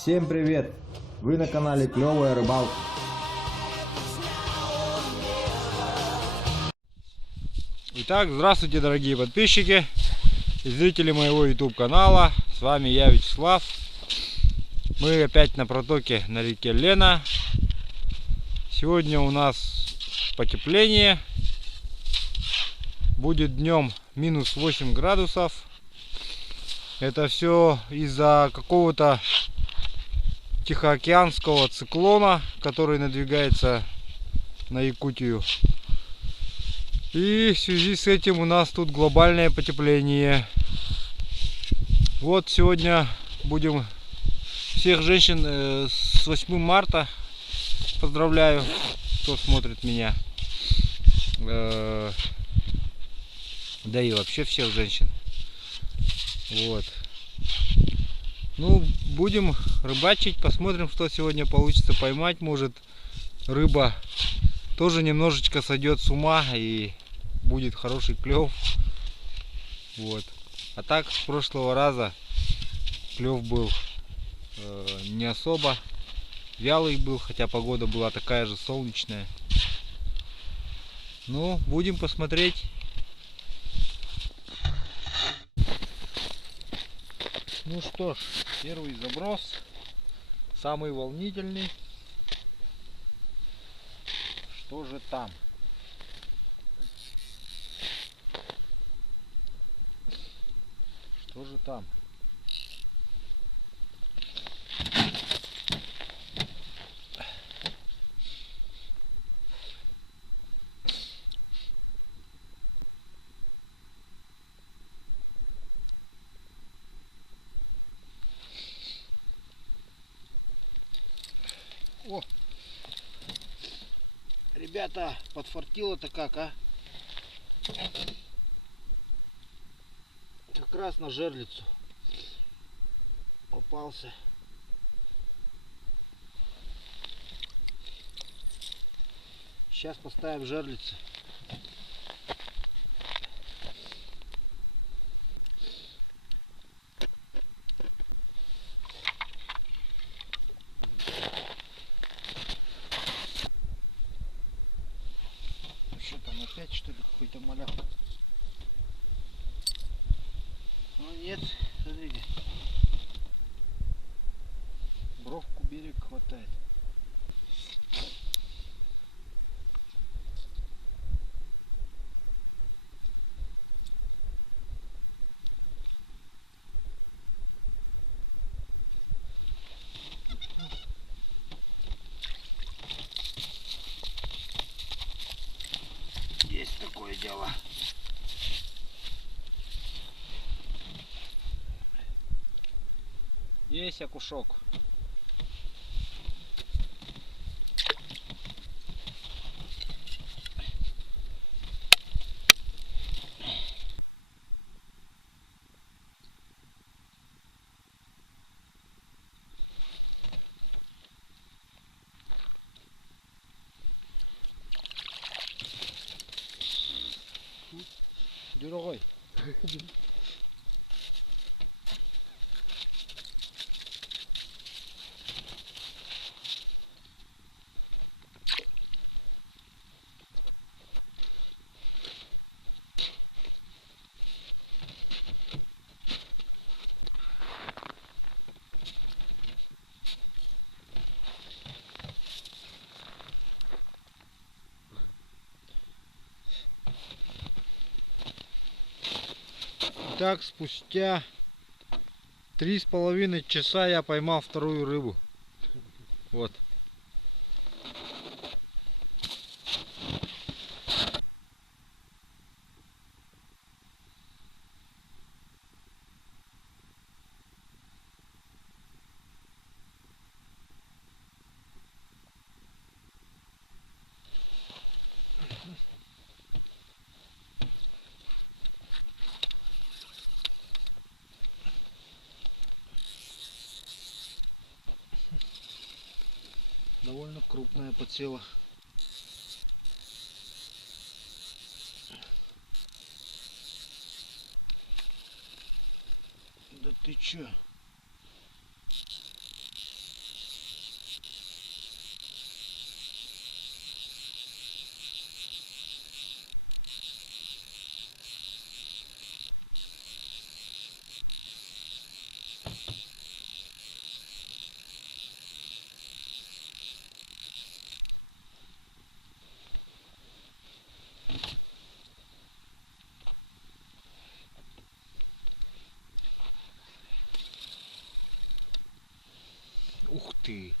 Всем привет! Вы на канале Клевая Рыбалка. Итак, здравствуйте, дорогие подписчики и зрители моего YouTube канала. С вами я, Вячеслав. Мы опять на протоке на реке Лена. Сегодня у нас потепление. Будет днем минус 8 градусов. Это все из-за какого-то тихоокеанского циклона, который надвигается на Якутию. И в связи с этим у нас тут глобальное потепление. Вот сегодня будем всех женщин с 8 марта поздравляю, кто смотрит меня. Да и вообще всех женщин. Вот. Ну, будем рыбачить, посмотрим, что сегодня получится поймать. Может, рыба тоже немножечко сойдет с ума и будет хороший клев. Вот. А так, с прошлого раза клев был не особо, вялый был, хотя погода была такая же солнечная. Ну, будем посмотреть. Ну что ж, первый заброс, самый волнительный. Что же там? Что же там? О! Ребята, подфартило-то как, а? Как раз на жерлицу попался. Сейчас поставим жерлицы. Что там опять, что ли, какой-то маляк? Ну нет, смотрите. Бровку берег хватает. Есть такое дело. Есть окушок. Дорогой. Так, спустя 3,5 часа я поймал вторую рыбу. Вот. Довольно крупная подсела. Да ты чё? Ух ты!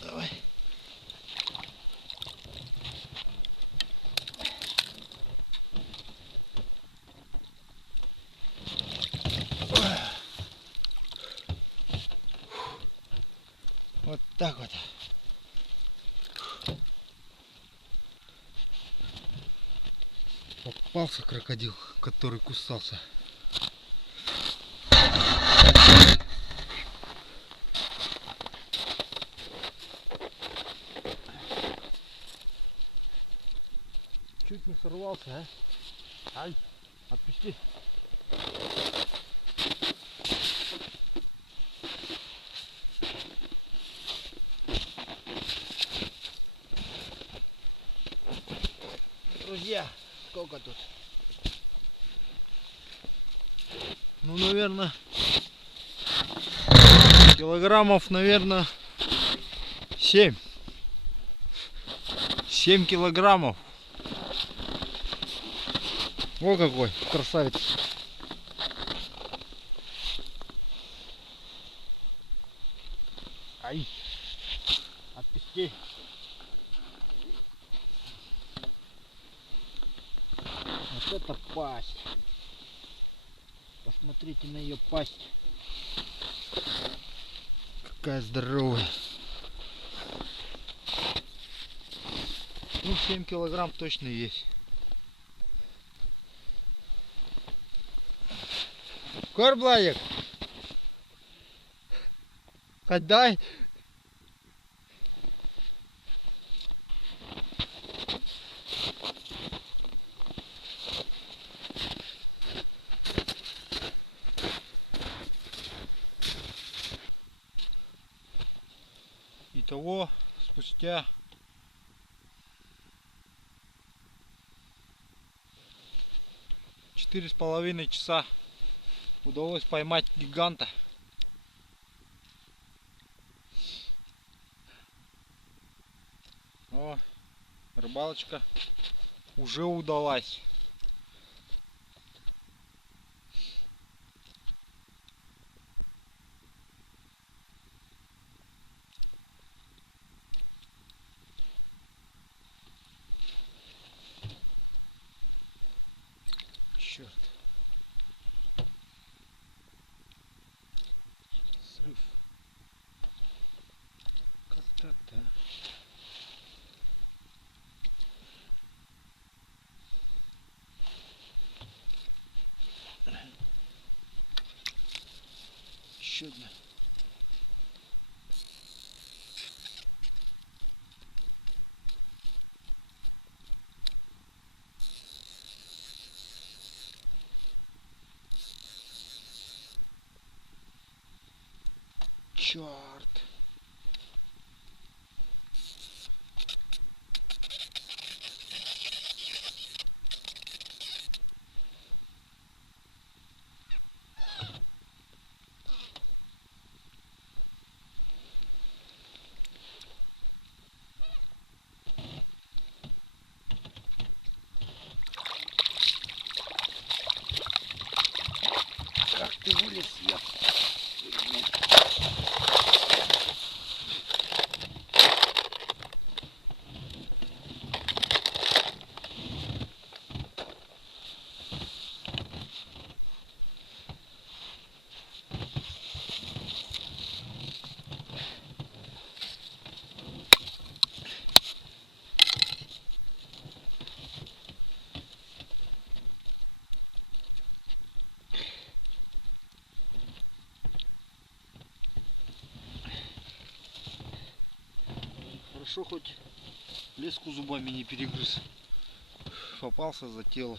Давай. Вот так вот. Попался крокодил, который кусался. Чуть не сорвался, а? Ай, отпусти. Друзья, сколько тут? Ну, наверное, килограммов, наверное, 7. 7 килограммов. О, какой красавец. Ай, отпусти. Вот это пасть. Посмотрите на ее пасть. Какая здоровая. Ну, 7 килограмм точно есть. Корбладик, отдай. Итого, спустя 4,5 часа удалось поймать гиганта. О, рыбалочка уже удалась. Черт. Срыв. Как-то. Еще одна. Черт. Хорошо хоть леску зубами не перегрыз. Попался за тело.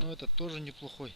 Но этот тоже неплохой.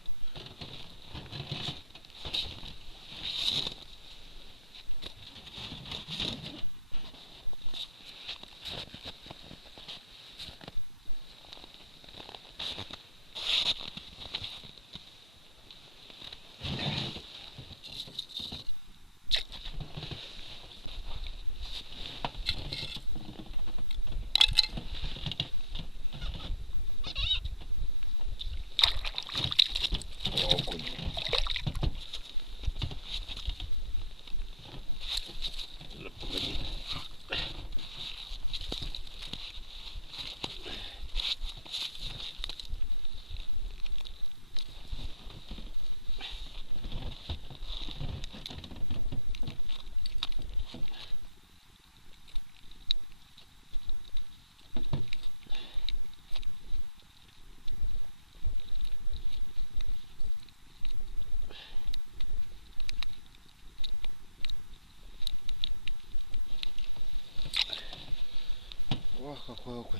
Ох, какой окунь.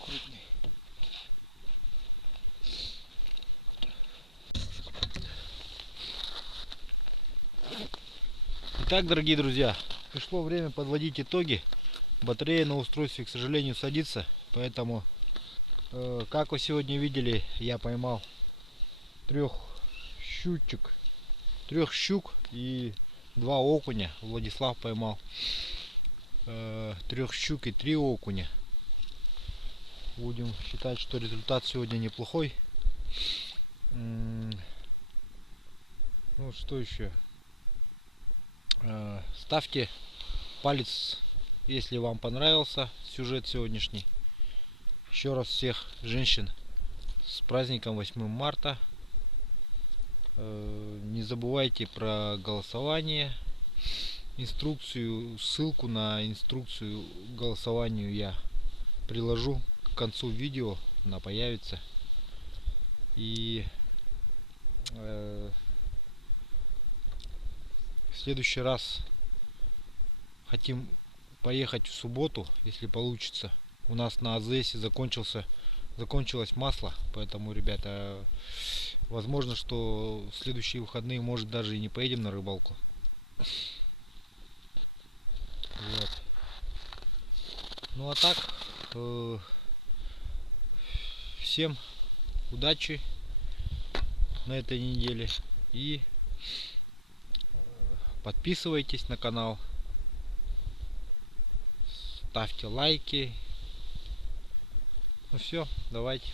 Крупный. Итак, дорогие друзья, пришло время подводить итоги. Батарея на устройстве, к сожалению, садится, поэтому, как вы сегодня видели, я поймал трех щук и 2 окуня. Владислав поймал 3 щук и 3 окуня. Будем считать, что результат сегодня неплохой. Ну что еще? Ставьте палец, если вам понравился сюжет сегодняшний. Еще раз всех женщин с праздником 8 марта. Не забывайте про голосование. Ссылку на инструкцию к голосованию я приложу к концу видео, она появится. И в следующий раз хотим поехать в субботу, если получится. У нас на АЗС закончилось масло, поэтому, ребята, возможно, что в следующие выходные, может, даже и не поедем на рыбалку. Вот. Ну а так, всем удачи на этой неделе и подписывайтесь на канал, ставьте лайки. Ну все, давайте.